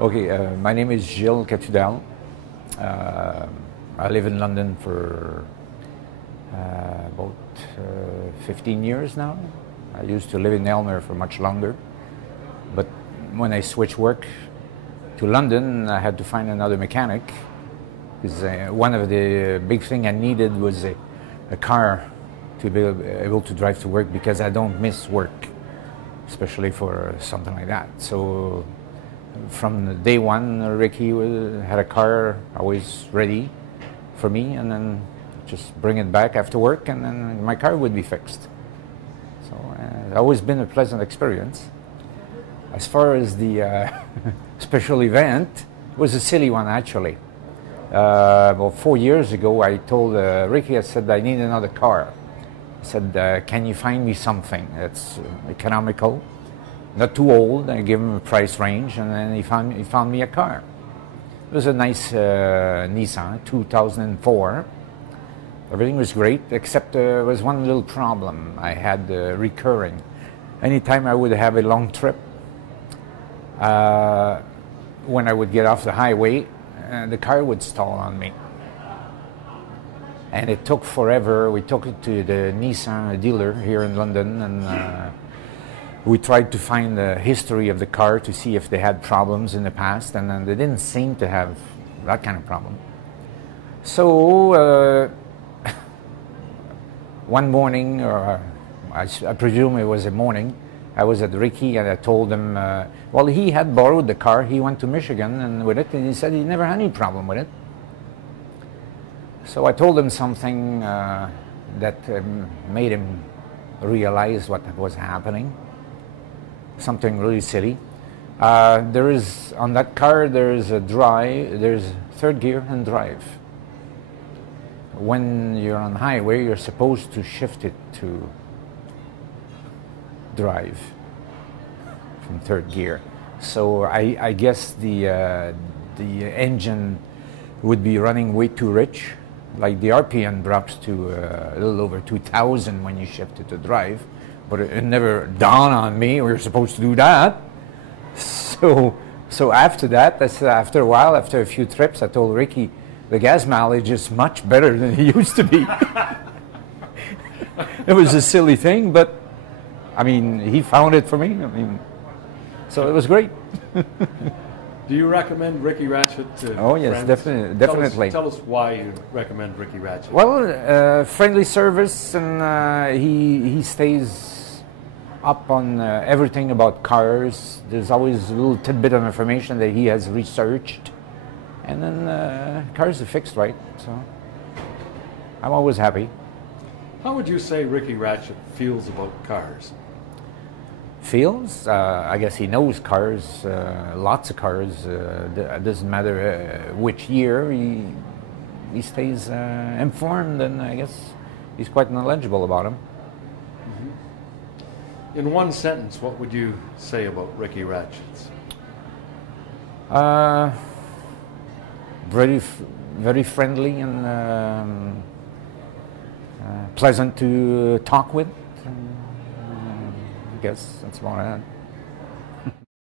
Okay, my name is Gilles. Uh, I live in London for about 15 years now. I used to live in Aylmer for much longer, but when I switched work to London, I had to find another mechanic because one of the big things I needed was a car to be able to drive to work because I don't miss work, especially for something like that. So from day one, Ricky had a car always ready for me, and then just bring it back after work, and then my car would be fixed. So it's always been a pleasant experience. As far as the special event, it was a silly one actually. About 4 years ago, I told Ricky, I said, I need another car. I said, can you find me something that's economical, not too old? I gave him a price range, and then he found me a car. It was a nice Nissan 2004. Everything was great, except there was one little problem I had recurring. Anytime I would have a long trip, when I would get off the highway, the car would stall on me. And it took forever. We took it to the Nissan dealer here in London, and we tried to find the history of the car to see if they had problems in the past, and then they didn't seem to have that kind of problem. So one morning, or I presume it was a morning, I was at Ricky and I told him, well, he had borrowed the car. He went to Michigan and with it, and he said he never had any problem with it. So I told him something that made him realize what was happening. Something really silly. There is, on that car, there's third gear and drive. When you're on highway, you're supposed to shift it to drive from third gear. So I guess the engine would be running way too rich. Like the RPM drops to a little over 2,000 when you shift it to drive, but it never dawned on me we were supposed to do that. So after that, after a while, after a few trips, I told Ricky, the gas mileage is much better than it used to be. It was a silly thing, but I mean, he found it for me. I mean, so it was great. Do you recommend Ricky Ratchet to Oh yes, friends? definitely. Tell us why you recommend Ricky Ratchet. Well, friendly service, and he stays up on everything about cars. There's always a little tidbit of information that he has researched, and then cars are fixed right. So I'm always happy. How would you say Ricky Ratchet feels about cars? Feels? I guess he knows cars, lots of cars. It doesn't matter which year. He stays informed, and I guess he's quite knowledgeable about them. Mm-hmm. In one sentence, what would you say about Ricky Ratchets? Very friendly and pleasant to talk with. I guess that's about it.